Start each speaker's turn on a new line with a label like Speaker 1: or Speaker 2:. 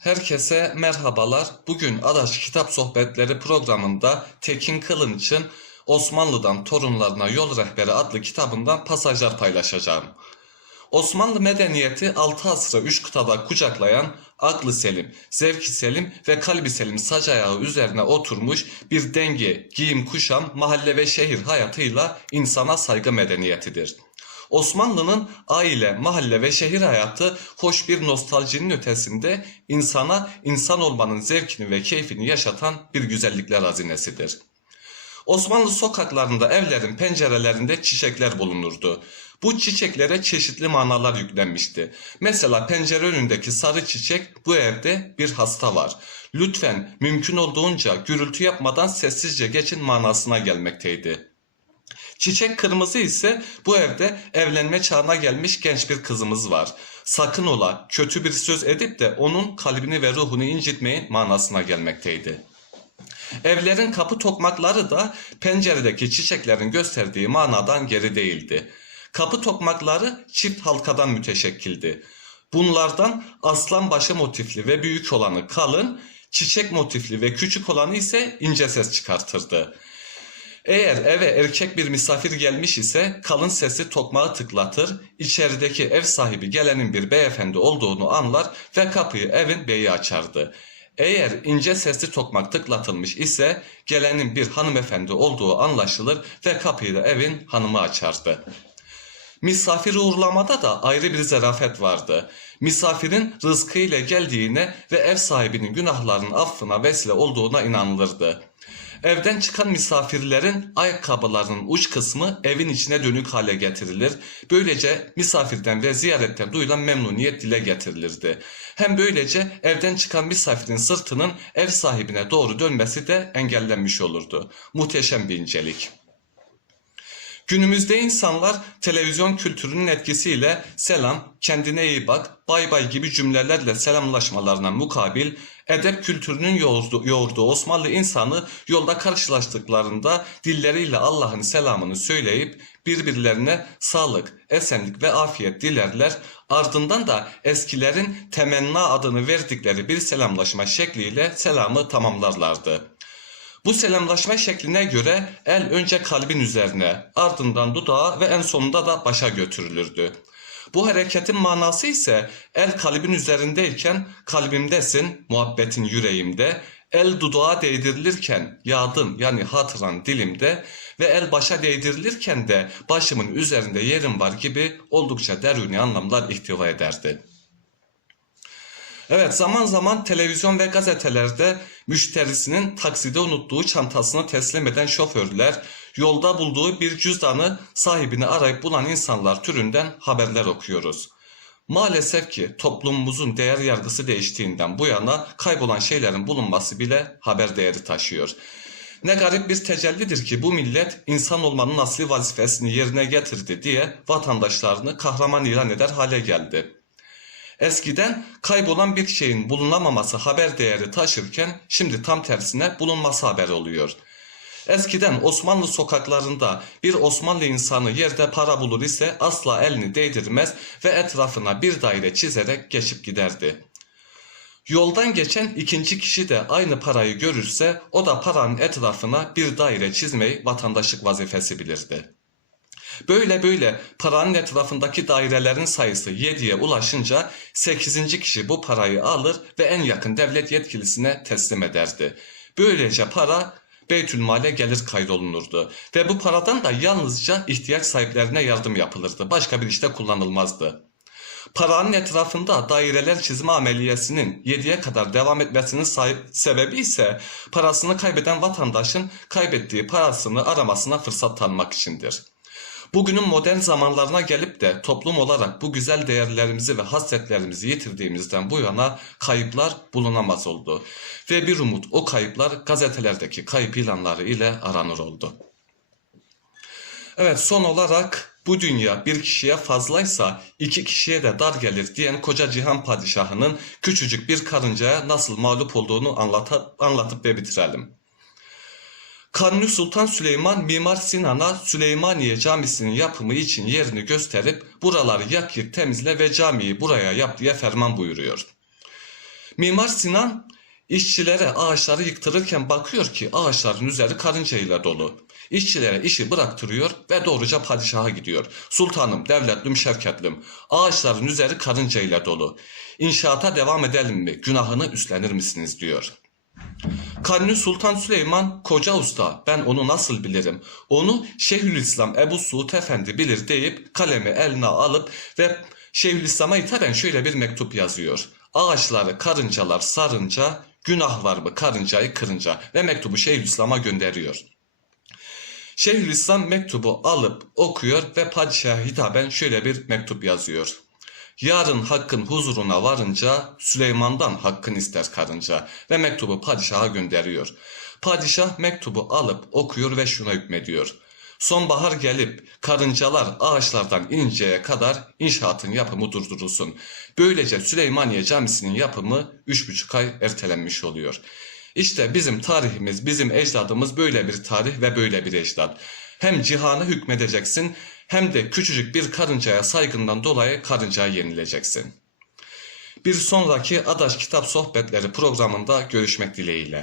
Speaker 1: Herkese merhabalar. Bugün Adaş Kitap Sohbetleri programında Tekin Kılınç'ın Osmanlı'dan Torunlarına Yol Rehberi adlı kitabından pasajlar paylaşacağım. Osmanlı medeniyeti 6 asrı 3 kıtada kucaklayan aklı selim, zevki selim ve kalbi selim sac ayağı üzerine oturmuş bir denge, giyim kuşam, mahalle ve şehir hayatıyla insana saygı medeniyetidir. Osmanlı'nın aile, mahalle ve şehir hayatı hoş bir nostaljinin ötesinde insana insan olmanın zevkini ve keyfini yaşatan bir güzellikler hazinesidir. Osmanlı sokaklarında evlerin pencerelerinde çiçekler bulunurdu. Bu çiçeklere çeşitli manalar yüklenmişti. Mesela pencere önündeki sarı çiçek bu evde bir hasta var. Lütfen mümkün olduğunca gürültü yapmadan sessizce geçin manasına gelmekteydi. Çiçek kırmızı ise bu evde evlenme çağına gelmiş genç bir kızımız var. Sakın ola kötü bir söz edip de onun kalbini ve ruhunu incitmeyin manasına gelmekteydi. Evlerin kapı tokmakları da penceredeki çiçeklerin gösterdiği manadan geri değildi. Kapı tokmakları çift halkadan müteşekkildi. Bunlardan aslan başı motifli ve büyük olanı kalın, çiçek motifli ve küçük olanı ise ince ses çıkartırdı. Eğer eve erkek bir misafir gelmiş ise kalın sesi tokmağı tıklatır, içerideki ev sahibi gelenin bir beyefendi olduğunu anlar ve kapıyı evin beyi açardı. Eğer ince sesli tokmak tıklatılmış ise gelenin bir hanımefendi olduğu anlaşılır ve kapıyı da evin hanımı açardı. Misafiri uğurlamada da ayrı bir zarafet vardı. Misafirin rızkıyla geldiğine ve ev sahibinin günahlarının affına vesile olduğuna inanılırdı. Evden çıkan misafirlerin ayakkabılarının uç kısmı evin içine dönük hale getirilir. Böylece misafirden ve ziyaretten duyulan memnuniyet dile getirilirdi. Hem böylece evden çıkan misafirin sırtının ev sahibine doğru dönmesi de engellenmiş olurdu. Muhteşem bir incelik. Günümüzde insanlar televizyon kültürünün etkisiyle selam, kendine iyi bak, bay bay gibi cümlelerle selamlaşmalarına mukabil edep kültürünün yoğurdu, yoğurduğu Osmanlı insanı yolda karşılaştıklarında dilleriyle Allah'ın selamını söyleyip birbirlerine sağlık, esenlik ve afiyet dilerler. Ardından da eskilerin temenna adını verdikleri bir selamlaşma şekliyle selamı tamamlarlardı. Bu selamlaşma şekline göre el önce kalbin üzerine, ardından dudağa ve en sonunda da başa götürülürdü. Bu hareketin manası ise el kalbin üzerindeyken kalbimdesin, muhabbetin yüreğimde, el dudağa değdirilirken yadım yani hatıran dilimde ve el başa değdirilirken de başımın üzerinde yerim var gibi oldukça deruni anlamlar ihtiva ederdi. Evet zaman zaman televizyon ve gazetelerde müşterisinin takside unuttuğu çantasını teslim eden şoförler, yolda bulduğu bir cüzdanı sahibini arayıp bulan insanlar türünden haberler okuyoruz. Maalesef ki toplumumuzun değer yargısı değiştiğinden bu yana kaybolan şeylerin bulunması bile haber değeri taşıyor. Ne garip bir tecellidir ki bu millet insan olmanın asli vazifesini yerine getirdi diye vatandaşlarını kahraman ilan eder hale geldi. Eskiden kaybolan bir şeyin bulunamaması haber değeri taşırken şimdi tam tersine bulunması haber oluyor. Eskiden Osmanlı sokaklarında bir Osmanlı insanı yerde para bulur ise asla elini değdirmez ve etrafına bir daire çizerek geçip giderdi. Yoldan geçen ikinci kişi de aynı parayı görürse o da paranın etrafına bir daire çizmeyi vatandaşlık vazifesi bilirdi. Böyle böyle paranın etrafındaki dairelerin sayısı 7'ye ulaşınca 8. kişi bu parayı alır ve en yakın devlet yetkilisine teslim ederdi. Böylece para Beytülmale gelir kaydolunurdu ve bu paradan da yalnızca ihtiyaç sahiplerine yardım yapılırdı. Başka bir işte kullanılmazdı. Paranın etrafında daireler çizme ameliyesinin 7'ye kadar devam etmesinin sahip sebebi ise parasını kaybeden vatandaşın kaybettiği parasını aramasına fırsat tanımak içindir. Bugünün modern zamanlarına gelip de toplum olarak bu güzel değerlerimizi ve hasletlerimizi yitirdiğimizden bu yana kayıplar bulunamaz oldu. Ve bir umut o kayıplar gazetelerdeki kayıp ilanları ile aranır oldu. Evet son olarak bu dünya bir kişiye fazlaysa iki kişiye de dar gelir diyen koca cihan padişahının küçücük bir karıncaya nasıl mağlup olduğunu anlatıp, anlatıp ve bitirelim. Kanuni Sultan Süleyman Mimar Sinan'a Süleymaniye Camisi'nin yapımı için yerini gösterip buraları yak yık temizle ve camiyi buraya yap diye ferman buyuruyor. Mimar Sinan işçilere ağaçları yıktırırken bakıyor ki ağaçların üzeri karıncayla dolu. İşçilere işi bıraktırıyor ve doğruca padişaha gidiyor. Sultanım, devletlim, şevketlim, ağaçların üzeri karıncayla dolu. İnşaata devam edelim mi? Günahını üstlenir misiniz diyor. Kanuni Sultan Süleyman koca usta ben onu nasıl bilirim? Onu Şeyhülislam Ebu Suud Efendi bilir deyip kalemi eline alıp ve Şeyhülislam'a hitaben şöyle bir mektup yazıyor. Ağaçları karıncalar sarınca günah var mı karıncayı kırınca ve mektubu Şeyhülislam'a gönderiyor. Şeyhülislam mektubu alıp okuyor ve padişaha hitaben şöyle bir mektup yazıyor. Yarın hakkın huzuruna varınca Süleyman'dan hakkın ister karınca ve mektubu padişaha gönderiyor. Padişah mektubu alıp okuyor ve şuna hükmediyor. Sonbahar gelip karıncalar ağaçlardan ininceye kadar inşaatın yapımı durdurulsun. Böylece Süleymaniye Camisi'nin yapımı üç buçuk ay ertelenmiş oluyor. İşte bizim tarihimiz, bizim ecdadımız böyle bir tarih ve böyle bir ecdad. Hem cihana hükmedeceksin hem de küçücük bir karıncaya saygından dolayı karıncayı yenileceksin. Bir sonraki Adaş Kitap Sohbetleri programında görüşmek dileğiyle.